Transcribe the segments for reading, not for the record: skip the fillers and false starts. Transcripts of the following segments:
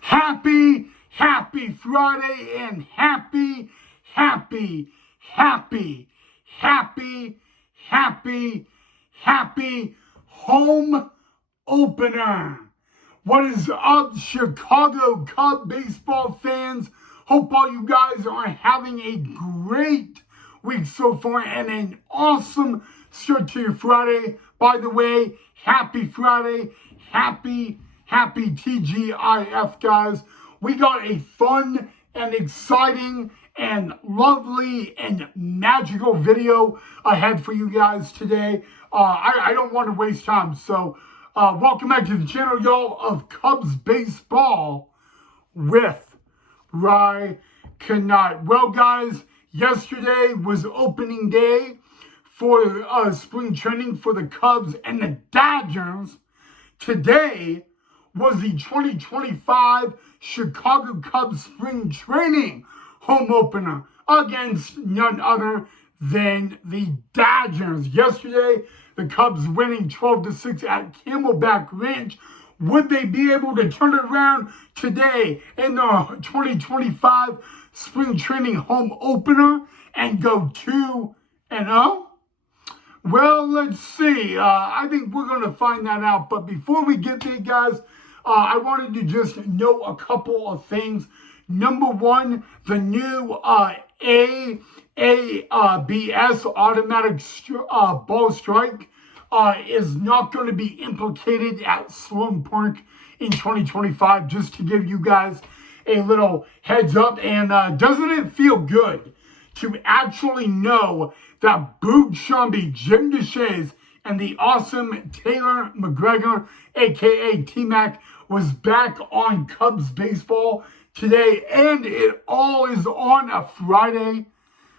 Happy Friday and happy, happy home opener. What is up, Chicago Cub baseball fans? Hope all you guys are having a great week so far and an awesome start to your Friday. By the way, happy Friday, happy TGIF, guys. We got a fun and exciting and lovely and magical video ahead for you guys today. I don't want to waste time, so welcome back to the channel, y'all, of Cubs Baseball with Ry Knight. Well, guys, yesterday was opening day for spring training for the Cubs and the Dodgers. Today was the 2025 Chicago Cubs spring training home opener against none other than the Dodgers. Yesterday, the Cubs winning 12-6 at Camelback Ranch. Would they be able to turn it around today in the 2025 spring training home opener and go 2-0? Well, let's see. I think we're going to find that out. But before we get there, guys, I wanted to just note a couple of things. Number one, the new ABS automatic ball strike is not going to be implicated at Sloan Park in 2025, just to give you guys a little heads up. And doesn't it feel good to actually know that Boog Sciambi, Jim Deshaies, and the awesome Taylor McGregor, a.k.a. T-Mac, was back on Cubs baseball today, and it all is on a Friday.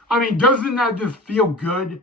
I mean, doesn't that just feel good?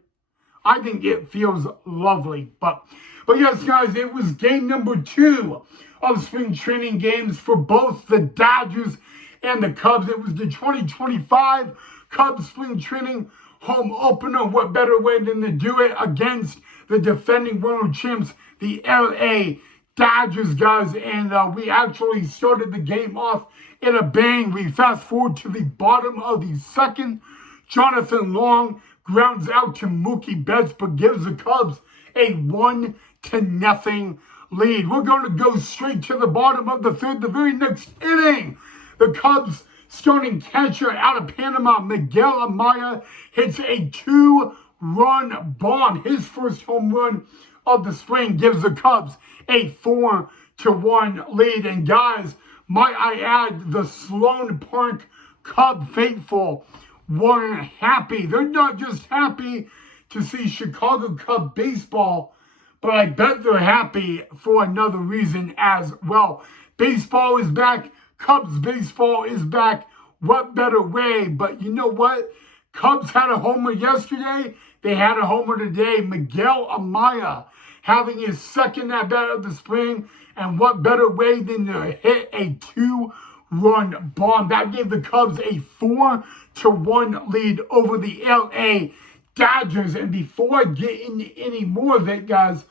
I think it feels lovely. But yes, guys, it was game number 2 of spring training games for both the Dodgers and the Cubs. It was the 2025 Cubs spring training home opener. What better way than to do it against the defending world champs, the LA Dodgers, guys. And we actually started the game off in a bang. We fast forward to the bottom of the second. Jonathan Long grounds out to Mookie Betts, but gives the Cubs a 1-0 lead. We're going to go straight to the bottom of the third, the very next inning. The Cubs starting catcher out of Panama, Miguel Amaya, hits a 2-run bomb. His first home run of the spring gives the Cubs a 4-1 lead. And guys, might I add, the Sloan Park Cub faithful were happy. They're not just happy to see Chicago Cub baseball, but I bet they're happy for another reason as well. Baseball is back. Cubs baseball is back. What better way? But you know what? Cubs had a homer yesterday. They had a homer today. Miguel Amaya having his second at-bat of the spring. And what better way than to hit a 2-run bomb? That gave the Cubs a 4-1 lead over the LA Dodgers. And before I get into any more of it, guys,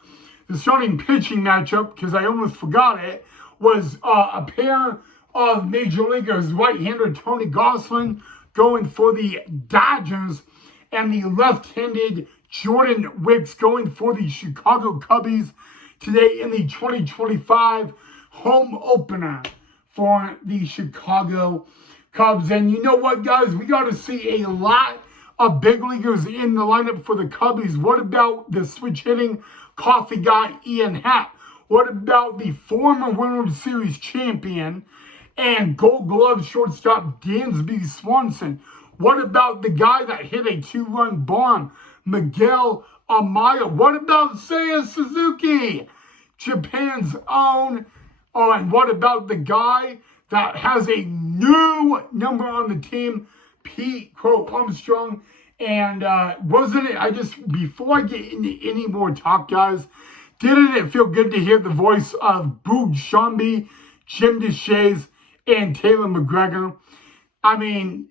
the starting pitching matchup, because I almost forgot it, was a pair of Major Leaguers, right-hander Tony Gonsolin going for the Dodgers, and the left-handed Jordan Wicks going for the Chicago Cubbies today in the 2025 home opener for the Chicago Cubs. And you know what, guys? We got to see a lot of big leaguers in the lineup for the Cubbies. What about the switch-hitting coffee guy, Ian Happ? What about the former World Series champion and Gold Glove shortstop Dansby Swanson? What about the guy that hit a 2-run bomb, Miguel Amaya? What about Seiya Suzuki, Japan's own? Oh, and what about the guy that has a new number on the team, Pete Crow Armstrong? And wasn't it, before I get into any more talk, guys, didn't it feel good to hear the voice of Boog Sciambi, Jim Deshaies, and Taylor McGregor? I mean,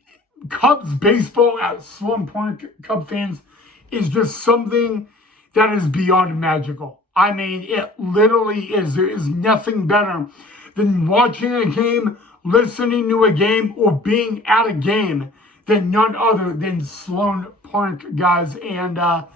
Cubs baseball at Sloan Park, Cub fans, is just something that is beyond magical. I mean, it literally is. There is nothing better than watching a game, listening to a game, or being at a game than none other than Sloan Park, guys. And I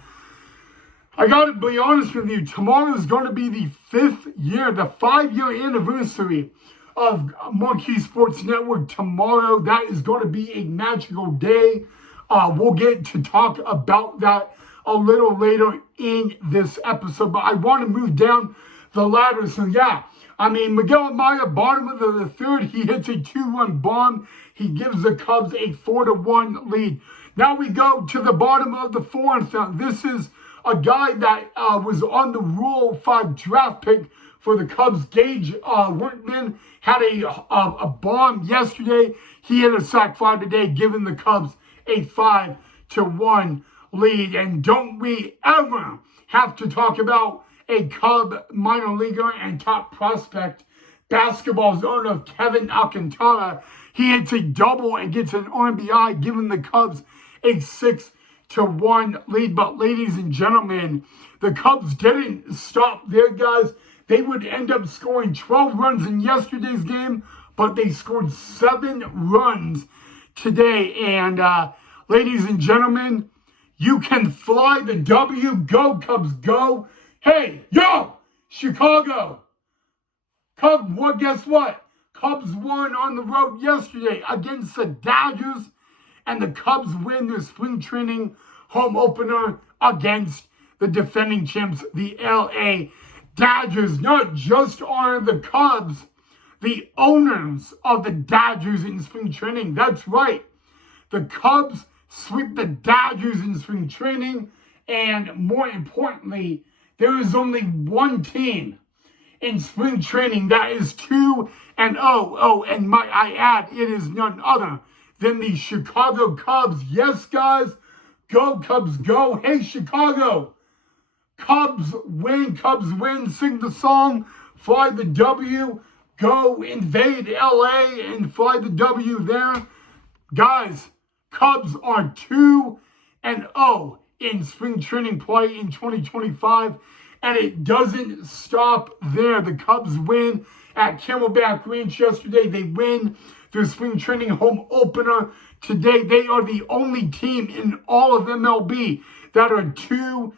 got to be honest with you, tomorrow is going to be the 5-year anniversary of Marquee Sports Network. Tomorrow, that is going to be a magical day. We'll get to talk about that a little later in this episode, but I want to move down the ladder. So yeah, I mean, Miguel Amaya, bottom of the third, he hits a 2-run bomb. He gives the Cubs a 4-1 lead. Now we go to the bottom of the fourth. This is a guy that was on the Rule 5 draft pick for the Cubs. Gage Workman had a bomb yesterday. He hit a sac fly today, giving the Cubs a 5-1 lead. And don't we ever have to talk about a Cub minor leaguer and top prospect, basketball's owner Kevin Alcantara. He hits a double and gets an RBI, giving the Cubs a 6-1 lead. But ladies and gentlemen, the Cubs didn't stop there, guys. They would end up scoring 12 runs in yesterday's game, but they scored 7 runs today. And ladies and gentlemen, you can fly the W. Go Cubs, go. Hey, yo, Chicago. Cubs, well, guess what? Cubs won on the road yesterday against the Dodgers, and the Cubs win their spring training home opener against the defending champs, the LA Dodgers. Not just are the Cubs the owners of the Dodgers in spring training. That's right. The Cubs sweep the Dodgers in spring training, and more importantly, there is only one team in spring training that is 2-0. Oh, and might I add, it is none other than the Chicago Cubs. Yes, guys, go Cubs, go. Hey, Chicago, Cubs win, sing the song, fly the W, go invade LA and fly the W there. Guys, Cubs are 2-0 in spring training play in 2025, and it doesn't stop there. The Cubs win at Camelback Ranch yesterday. They win their spring training home opener today. They are the only team in all of MLB that are 2-0.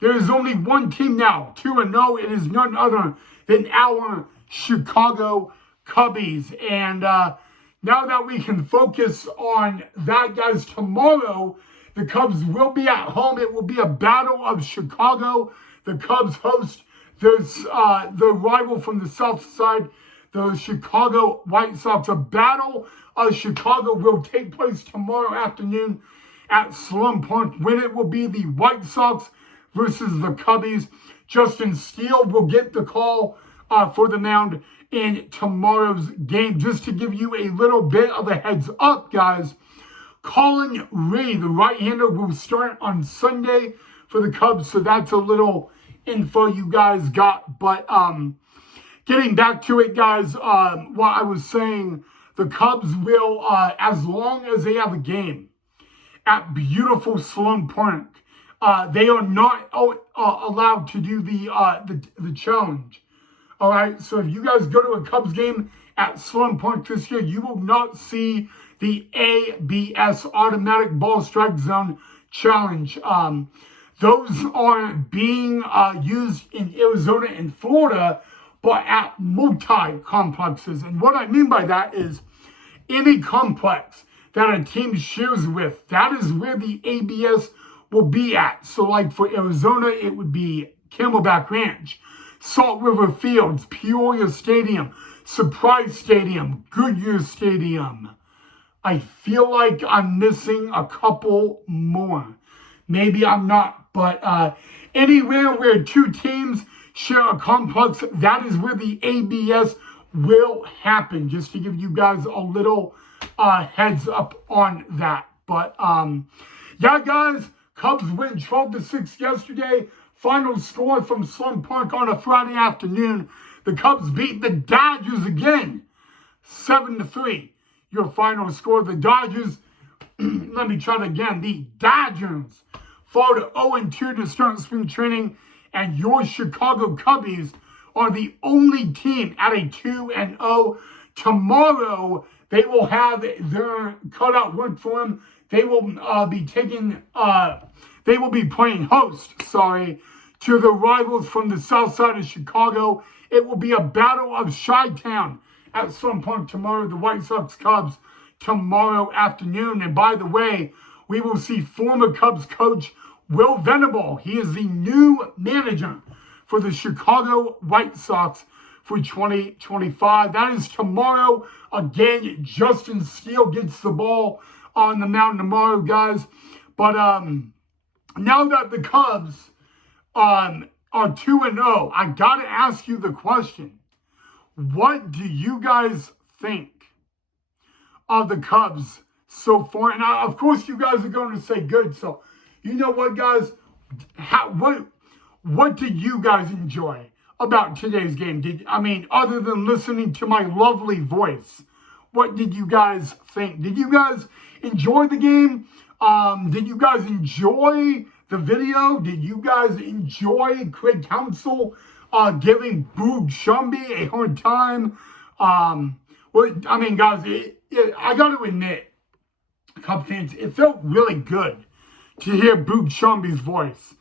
There is only one team now, 2-0. It is none other than our Chicago Cubbies. And now that we can focus on that, guys, tomorrow the Cubs will be at home. It will be a battle of Chicago. The Cubs host the rival from the south side, the Chicago White Sox. A battle of Chicago will take place tomorrow afternoon at Sloan Park, when it will be the White Sox versus the Cubbies. Justin Steele will get the call for the mound in tomorrow's game. Just to give you a little bit of a heads up, guys, Colin Rea, the right-hander, will start on Sunday for the Cubs. So that's a little info you guys got. But getting back to it, guys, what I was saying, the Cubs will, as long as they have a game at beautiful Sloan Park, they are not allowed to do the challenge. All right, so if you guys go to a Cubs game at Sloan Park this year, you will not see the ABS, Automatic Ball Strike Zone Challenge. Those are being used in Arizona and Florida, but at multi-complexes. And what I mean by that is any complex that a team shares with, that is where the ABS will be at. So like for Arizona, it would be Camelback Ranch, Salt River Fields, Peoria Stadium, Surprise Stadium, Goodyear Stadium. I feel like I'm missing a couple more. Maybe I'm not, but anywhere where two teams share a complex, that is where the ABS will happen. Just to give you guys a little heads up on that. But yeah, guys, Cubs win 12-6 yesterday. Final score from Sloan Park on a Friday afternoon. The Cubs beat the Dodgers again, 7-3. Your final score. The Dodgers, let me try it again. The Dodgers fall to 0-2 to start spring training, and your Chicago Cubbies are the only team at a 2-0. Tomorrow, they will have their cutout work for them. They will they will be playing host, to the rivals from the south side of Chicago. It will be a battle of Chi-Town at some point tomorrow. The White Sox Cubs tomorrow afternoon. And by the way, we will see former Cubs coach Will Venable. He is the new manager for the Chicago White Sox for 2025. That is tomorrow. Again, Justin Steele gets the ball on the mound tomorrow, guys. But now that the Cubs are 2-0, I got to ask you the question. What do you guys think of the Cubs so far? And of course, you guys are going to say good. So, you know what, guys? What did you guys enjoy about today's game? Other than listening to my lovely voice, what did you guys think? Did you guys enjoy the game? Did you guys enjoy the video? Did you guys enjoy Craig Counsell giving Boog Sciambi a hard time? Guys, I got to admit, Cub fans, it felt really good to hear Boog Sciambi's voice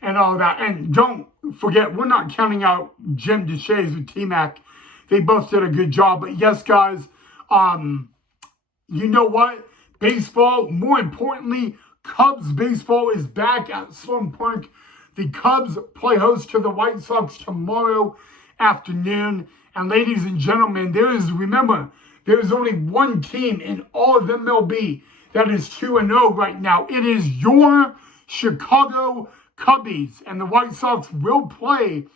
and all that. And don't forget, we're not counting out Jim Deshaies with T-Mac. They both did a good job. But yes, guys, you know what? Baseball, more importantly, Cubs baseball is back at Sloan Park. The Cubs play host to the White Sox tomorrow afternoon. And ladies and gentlemen, there is only one team in all of MLB that is 2-0 right now. It is your Chicago Cubbies. And the White Sox will play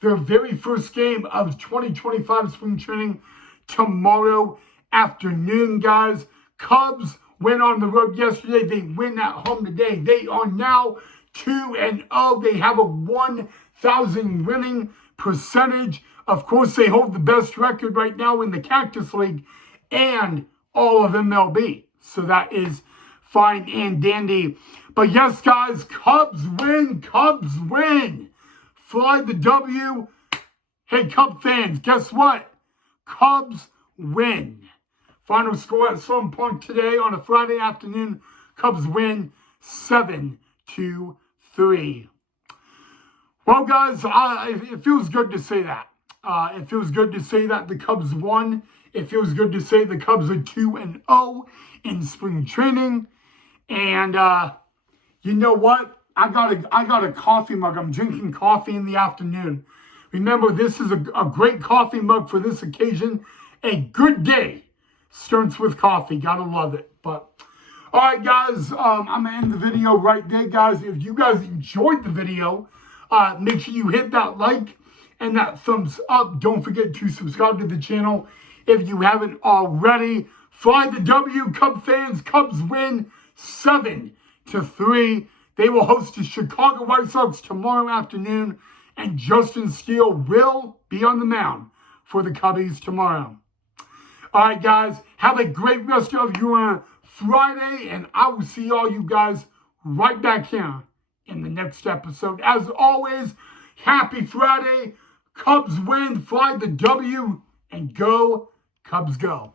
their very first game of 2025 spring training tomorrow afternoon, guys. Cubs went on the road yesterday. They win at home today. They are now 2-0. They have a 1,000 winning percentage. Of course, they hold the best record right now in the Cactus League and all of MLB. So that is fine and dandy. But yes, guys, Cubs win. Cubs win. Fly the W. Hey, Cub fans, guess what? Cubs win. Final score at some point today on a Friday afternoon. Cubs win 7-3. Well, guys, it feels good to say that. It feels good to say that the Cubs won. It feels good to say the Cubs are 2-0 in spring training. And you know what? I got a coffee mug. I'm drinking coffee in the afternoon. Remember, this is a great coffee mug for this occasion. A good day starts with coffee. Gotta love it. But all right, guys, I'm gonna end the video right there, guys. If you guys enjoyed the video, make sure you hit that like and that thumbs up. Don't forget to subscribe to the channel if you haven't already. Fly the W, Cub fans. Cubs win 7-3. They will host the Chicago White Sox tomorrow afternoon, and Justin Steele will be on the mound for the Cubbies tomorrow. All right, guys, have a great rest of your Friday, and I will see all you guys right back here in the next episode. As always, happy Friday. Cubs win, fly the W, and go, Cubs go.